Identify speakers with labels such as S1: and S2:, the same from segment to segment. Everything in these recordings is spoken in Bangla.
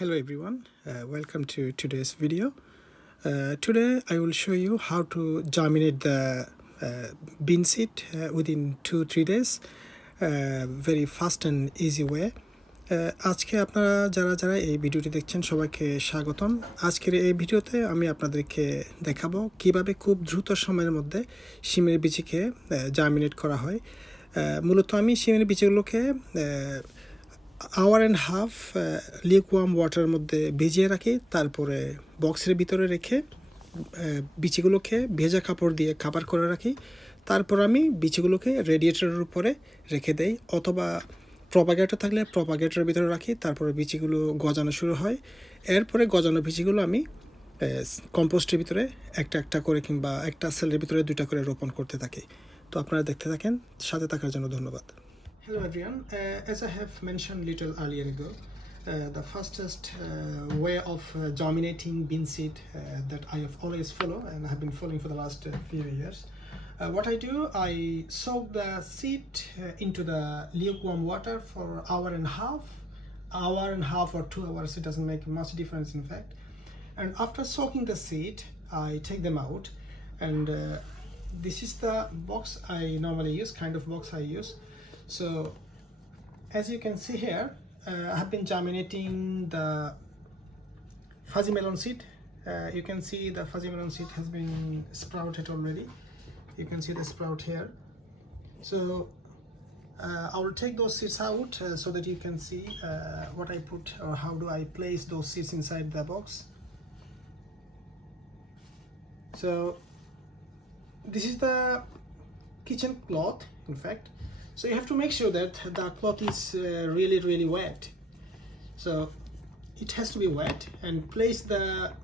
S1: Hello everyone, uh, welcome to today's video. Uh, today I will show you how to germinate the uh, bean seed uh, within 2-3 days, uh, very fast and easy way. Uh, আজকে আপনারা যারা যারা এই ভিডিওটি দেখছেন সবাইকে স্বাগতম আজকের এই ভিডিওতে আমি আপনাদেরকে দেখাবো কীভাবে খুব দ্রুত সময়ের মধ্যে শিমের বীজকে জার্মিনেট করা হয় মূলত আমি শিমের বীজগুলোকে আওয়ার অ্যান্ড হাফ লিকুয়াম ওয়াটারের মধ্যে ভিজিয়ে রাখি, তারপরে বক্সের ভিতরে রেখে বিচিগুলোকে ভেজা কাপড় দিয়ে খাবার করে রাখি। তারপর আমি বিচিগুলোকে রেডিয়েটরের উপরে রেখে দেই, অথবা প্রপাগেটর থাকলে প্রপাগেটরের ভিতরে রাখি, তারপরে বিচিগুলো গজানো শুরু হয়। এরপরে গজানো বিচিগুলো আমি কম্পোস্টের ভিতরে একটা একটা করে কিংবা একটা সেলের ভিতরে দুইটা করে রোপণ করতে থাকি। তো আপনারা দেখতে থাকেন, সাথে থাকার জন্য ধন্যবাদ। Hello everyone. Uh, as I have mentioned little earlier ago, uh, the fastest uh, way of uh, germinating bean seed uh, that I have always followed and have been following for the last uh, few years. Uh, what I do, I soak the seed uh, into the lukewarm water for hour and a half, hour and a half or two hours. It doesn't make much difference, in fact. And after soaking the seed, I take them out, and uh, this is the box I normally use, kind of box I use. So, as you can see here, uh, I have been germinating the fuzzy melon seed. Uh, you can see the fuzzy melon seed has been sprouted already. You can see the sprout here. So, uh, I will take those seeds out uh, so that you can see uh, what I put or how do I place those seeds inside the box. So, this is the kitchen cloth in fact so you have to make sure that the cloth is uh, really really wet. So it has to be wet and place the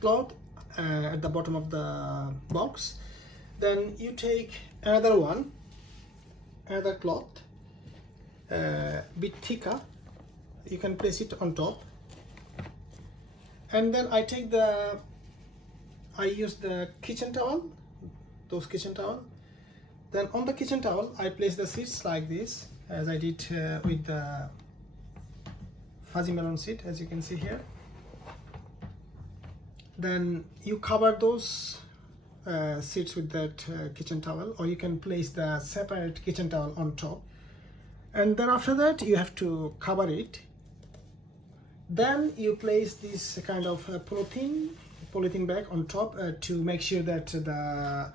S1: cloth uh, at the bottom of the box. Then you take another one another cloth uh, bit thicker. You can place it on top. And then I take the I use the kitchen towel those kitchen towel then on the kitchen towel I place the seeds like this as I did uh, with the fuzzy melon seed as you can see here. Then you cover those uh, seeds with that uh, kitchen towel or you can place the separate kitchen towel on top. And then after that you have to cover it. Then you place this kind of uh, polythene polythene bag on top uh, to make sure that the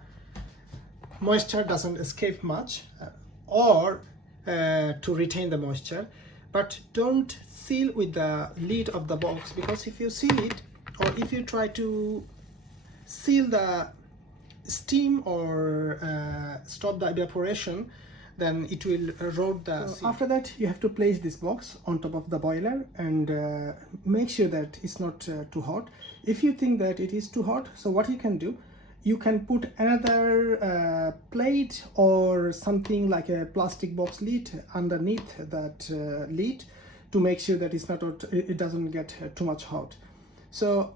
S1: moisture doesn't escape much uh, or uh, to retain the moisture. But don't seal with the lid of the box because if you seal it or if you try to seal the steam or uh, stop the evaporation then it will erode the
S2: So
S1: after that you have to place this box on top of the boiler and uh, make sure that it's not uh, too hot. If you think that it is too hot so what you can do you can put another uh, plate or something like a plastic box lid underneath that uh, lid to make sure that it's not it doesn't get too much hot. So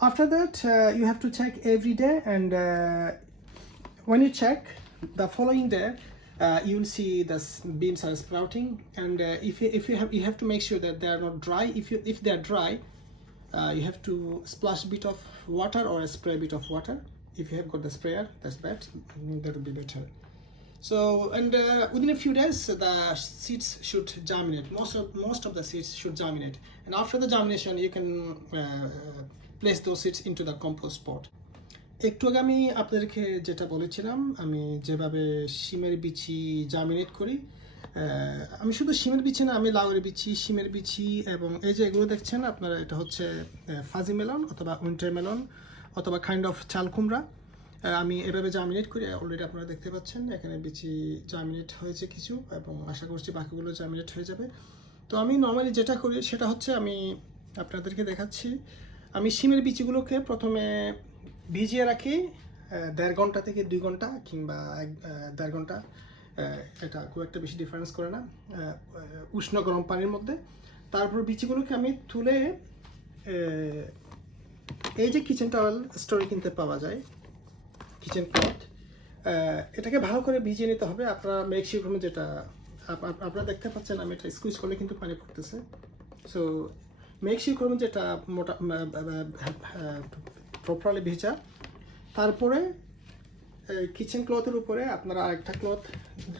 S1: after that uh, you have to check every day and uh, when you check the following day uh, you will see the beans are sprouting and uh, if, you, if you have you have to make sure that they are not dry. If you if they are dry uh, you have to splash a bit of water or spray a bit of water if you have got the sprayer that's bad that would be better so and uh, within a few days the seeds should germinate most of most of the seeds should germinate and after the germination you can uh, place those seeds into the compost pot একটু আগে আমি আপনাদেরকে যেটা বলেছিলাম আমি যেভাবে শিমের বিচি জামিনেট করি আমি শুধু শিমের বিচি না আমি লাউয়ের বিচি শিমের বিচি এবং এই যে এগুলো দেখছেন আপনারা এটা হচ্ছে ফাজি মেলন অথবা উইন্টার মেলন অথবা কাইন্ড অফ চাল কুমড়া। আমি এভাবে জামিনেট করি অলরেডি আপনারা দেখতে পাচ্ছেন, এখানে বিচি জামিনেট হয়েছে কিছু, এবং আশা করছি বাকিগুলো জামিনেট হয়ে যাবে। তো আমি নর্মালি যেটা করি, সেটা হচ্ছে আমি আপনাদেরকে দেখাচ্ছি। আমি শিমের বিচিগুলোকে প্রথমে ভিজিয়ে রাখি দেড় ঘণ্টা থেকে দুই ঘণ্টা, কিংবা এক দেড় ঘণ্টা এটা খুব একটা বেশি ডিফারেন্স করে না উষ্ণ গরম পানির মধ্যে। তারপর বিচিগুলোকে আমি তুলে এই যে কিচেন টাওয়েল স্টোরে কিনতে পাওয়া যায় কিচেন ক্লথ এটাকে ভালো করে ভিজিয়ে নিতে হবে। আপনারা মেক্সির রুমে যেটা আপ- আপ- আপনারা দেখতে পাচ্ছেন আমি এটা স্কুইজ করলে কিন্তু পানি পড়তেছে। সো মেক শিওর করবেন যে এটা মোটা প্রপারলি ভিজা। তারপরে কিচেন ক্লথের উপরে আপনারা আরেকটা ক্লথ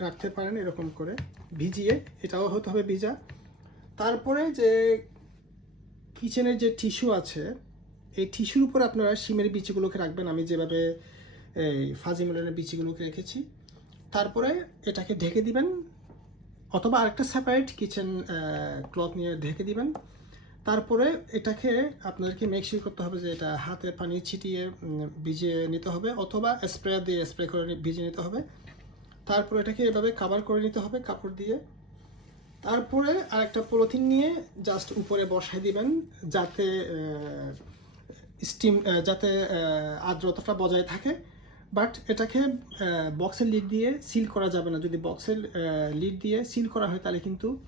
S1: রাখতে পারেন এরকম করে, ভিজিয়ে। এটাও হতে হবে ভিজা। তারপরে যে কিচেনের যে টিস্যু আছে এই টিস্যুর উপর আপনারা শিমের বিচিগুলোকে রাখবেন। আমি যেভাবে, এই ফাজি মেলনের বিচিগুলোকে রেখেছি। তারপরে এটাকে ঢেকে দিবেন, অথবা আরেকটা সেপারেট কিচেন ক্লথ নিয়ে ঢেকে দিবেন। তারপরে এটাকে আপনাদেরকে মেকশিওর করতে হবে যে এটা হাতে পানি ছিটিয়ে ভিজিয়ে নিতে হবে, অথবা স্প্রে দিয়ে স্প্রে করে ভিজিয়ে নিতে হবে। তারপরে এটাকে এভাবে কাভার করে নিতে হবে, কাপড় দিয়ে। তারপরে আরেকটা পলিথিন নিয়ে জাস্ট উপরে বসাই দিবেন, যাতে স্টিম যাতে আর্দ্রতাটা বজায় থাকে। বাট এটাকে বক্সের লিড দিয়ে সিল করা যাবে না। যদি বক্সের লিড দিয়ে সিল করা হয়, তাহলে কিন্তু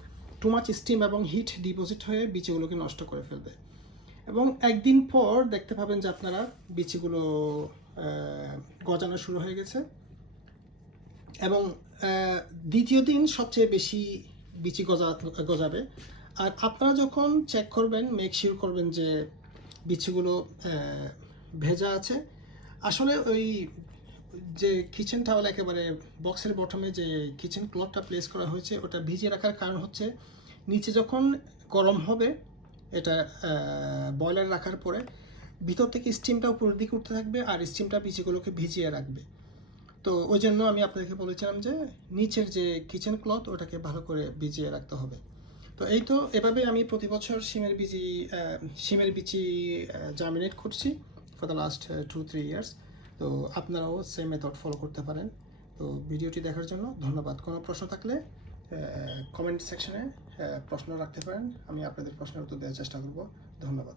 S1: টু মাচ স্টিম এবং হিট ডিপোজিট হয়ে বিচিগুলোকে নষ্ট করে ফেলবে। এবং একদিন পর দেখতে পাবেন যে আপনারা বিচিগুলো গজানো শুরু হয়ে গেছে। এবং দ্বিতীয় দিন সবচেয়ে বেশি বিচি গজা, গজাবে। আর আপনারা যখন চেক করবেন মেক শিওর করবেন যে বিচিগুলো ভেজা আছে। আসলে ওই যে কিচেন টাওয়াল একেবারে বক্সের বটমে যে কিচেন ক্লথটা প্লেস করা হয়েছে, ওটা ভিজিয়ে রাখার কারণ হচ্ছে নিচে যখন গরম হবে, এটা বয়লার রাখার পরে ভিতর থেকে স্টিমটা উপরের দিকে উঠতে থাকবে আর স্টিমটা বিচিগুলোকে ভিজিয়ে রাখবে। তো ওই জন্য আমি আপনাদেরকে বলেছিলাম যে নিচের যে কিচেন ক্লথ ওটাকে ভালো করে ভিজিয়ে রাখতে হবে। তো এই তো, এভাবে আমি প্রতি বছর সিমের বিচি সিমের বিচি জার্মিনেট করছি for the last two three years তো আপনারাও সেম মেথড ফলো করতে পারেন। তো ভিডিওটি দেখার জন্য ধন্যবাদ। কোনো প্রশ্ন থাকলে কমেন্ট সেকশনে প্রশ্ন রাখতে পারেন। আমি আপনাদের প্রশ্নের উত্তর দেওয়ার চেষ্টা করব। ধন্যবাদ।